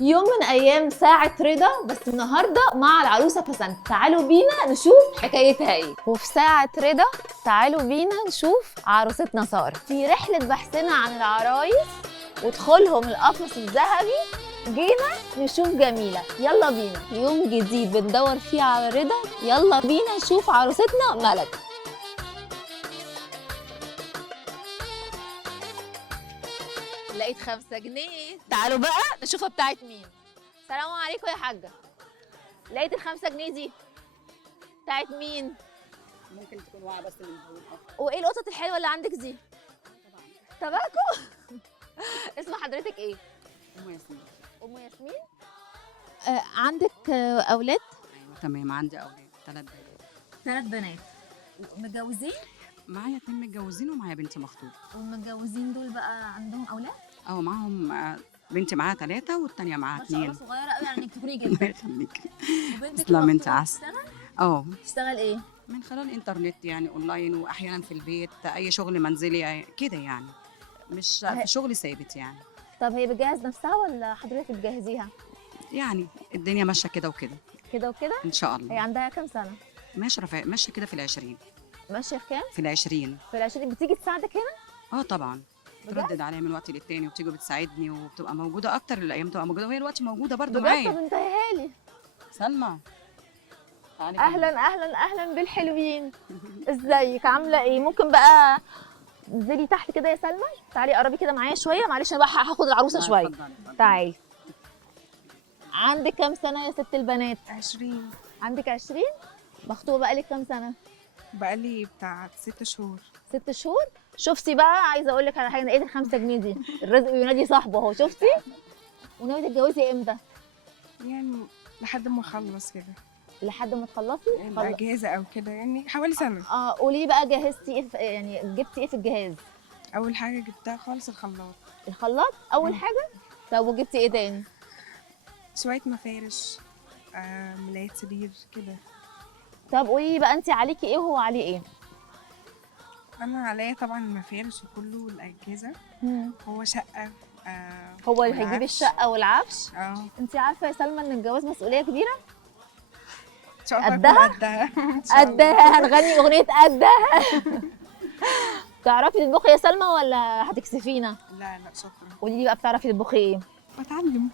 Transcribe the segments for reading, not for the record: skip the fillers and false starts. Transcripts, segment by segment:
يوم من ايام ساعة رضا، بس النهارده مع العروسة بسنت. تعالوا بينا نشوف حكايتها ايه. وفي ساعة رضا تعالوا بينا نشوف عروستنا سارة في رحلة بحثنا عن العرايس ودخولهم القفص الذهبي. جينا نشوف جميلة. يلا بينا، يوم جديد بندور فيه على رضا. يلا بينا نشوف عروستنا ملك. لقيت 5 جنيه. تعالوا بقى نشوفها بتاعت مين. السلام عليكم يا حاجة. لقيت ال5 جنيه دي بتاعت مين؟ ممكن تكون واقعه بس من دون. وايه القطط الحلوة اللي عندك دي؟ طبعا. تبعكم؟ اسم حضرتك ايه؟ ام ياسمين. ام ياسمين. عندك اولاد؟ ايوه تمام، عندي اولاد 3 بنات. 3 بنات. متجوزين؟ معايا 2 متجوزين ومعايا بنتي مخطوبه. والمتجوزين دول بقى عندهم اولاد؟ معاهم بنتي معاها 3 والتانيه معاها ما شاء الله 2. صغيرة قوي، يعني انك تكوني الله جدا. يخليك. وبنتك تسلم انت المخطوبة عسل. بتشتغل؟ تشتغل ايه؟ من خلال الانترنت يعني اونلاين، واحيانا في البيت اي شغل منزلي كده يعني، مش في شغل ثابت يعني. طب هي بتجهز نفسها ولا حضرتك بتجهزيها؟ يعني الدنيا ماشيه كده وكده كده وكده؟ ان شاء هي الله. عندها كام سنة؟ ماشيه كده في ال20. ماشية في كام؟ في ال20. في ال20. بتيجي تساعدك هنا؟ طبعا. بجد؟ تردد عليا من وقت للتاني وبتيجي بتساعدني وبتبقى موجوده اكتر. الايام بتبقى موجوده وهي دلوقتي موجوده برضو بجد؟ طب معايا. انتهيها لي. سلمى تعالي اهلا اهلا اهلا بالحلوين. ازيك؟ عامله ايه؟ ممكن بقى انزلي تحت كده يا سلمى. تعالي قربي كده معايا شويه. معلش انا بقى هاخد العروسه لا، شويه. اتفضلي. تعالي. عندك كام سنه يا ست البنات؟ 20. عندك 20. مخطوبه بقالك كام سنه؟ بقالي بتاع 6 شهور. 6 شهور. شفتي بقى، عايزه اقول لك على حاجه. لقيت ال5 جنيه دي. الرزق بينادي صاحبه اهو. شفتي؟ وناويه تتجوزي امتى؟ يعني لحد ما اخلص كده، لحد ما تخلصي؟ الاجازه او كده، يعني حوالي سنه. قولي لي بقى، جهزتي ايه يعني جبتي ايه في الجهاز؟ اول حاجه جبتها خالص الخلاط. الخلاط اول مم. حاجه. طب وجبتي ايه تاني؟ شويه مفارش، ملايات سرير كده. طب قولي لي بقى، انت عليكي ايه وهو عليه ايه؟ انا عليا طبعا المفارش وكله والاجهزه. هو شقه. هو اللي هيجيب والعفش. الشقه والعفش. اه انت عارفه يا سلمى ان الجواز مسؤوليه كبيره؟ ان شاء الله قدها؟ أكون قدها. إن شاء الله. قدها. هنغني اغنيه قدها. تعرفي تطبخي يا سلمى ولا هتكسفينا؟ لا شكرا. قولي لي بقى، بتعرفي تطبخي ايه؟ بتعلم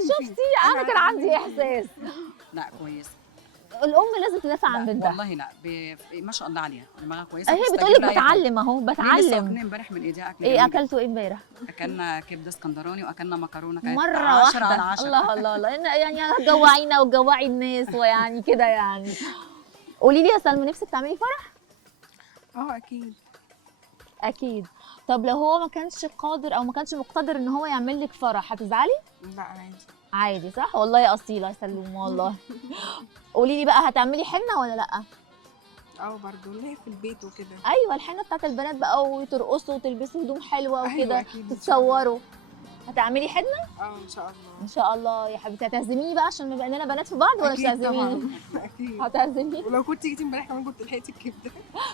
شفتي؟ انا كان عندي احساس. لا كويسه. الام لازم تدافع عن لا بنتها. والله لا ما شاء الله عليها، دماغها كويسه. هي بتستجيب بتقول لك لأي حاجة. بتعلم اهو، لسه بتعلم. واكلين امبارح من ايديها اكل ايه جميل. اكلتوا ايه امبارح؟ اكلنا كبده اسكندراني واكلنا مكرونه كانت مره 10 على واحده. 10. الله الله الله. يعني هتجوعينا وتجوعي الناس ويعني كده يعني. قولي لي يا سلمى، نفسك تعملي فرح؟ اكيد. اكيد. طب لو هو ما كانش قادر او ما كانش مقتدر ان هو يعمل لك فرح، هتزعلي؟ لا عادي. عادي صح؟ والله يا اصيله يا سلوم والله. قولي لي بقى، هتعملي حنه ولا لا؟ برضه اللي هي في البيت وكده. ايوه الحنه بتاعت البنات بقى، وترقصوا وتلبسوا هدوم حلوه أيوة وكده. أكيد. تتصوروا. هتعملي حنه؟ ان شاء الله. ان شاء الله يا حبيبتي. هتعزميني بقى عشان بما اننا بنات في بعض، ولا مش أكيد هتعزميني؟ طبعا. اكيد. هتعزميني؟ ولو كنت جيتي امبارح كمان كنت لحقتي الكبده.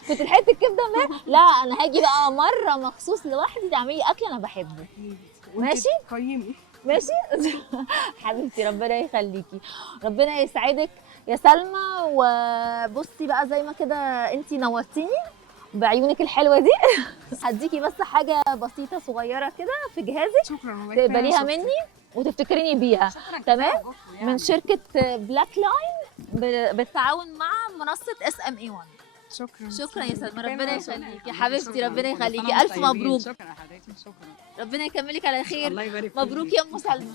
كنت لحقت الكبده امبارح؟ لا انا هاجي بقى مره مخصوص لوحدي تعملي اكل انا بحبه. اكيد. ماشي؟ قيمي. ماشي. حبيبتي ربنا يخليكي. ربنا يسعدك يا سلمى. وبصي بقى، زي ما كده انتي نورتيني بعيونك الحلوه دي. هديكي بس حاجه بسيطه صغيره كده في جهازك، شكرا. تقبليها مني وتفتكريني بيها. تمام؟ من شركه بلاك لاين بالتعاون مع منصه SME1. شكرا يا سلمى. ربنا يخليكي يا حبيبتي. ربنا يخليكي. الف مبروك. شكرا يا حبيبتي. شكرا. ربنا يكملك على خير. الله يبارك فيك. مبروك يا ام سلمى.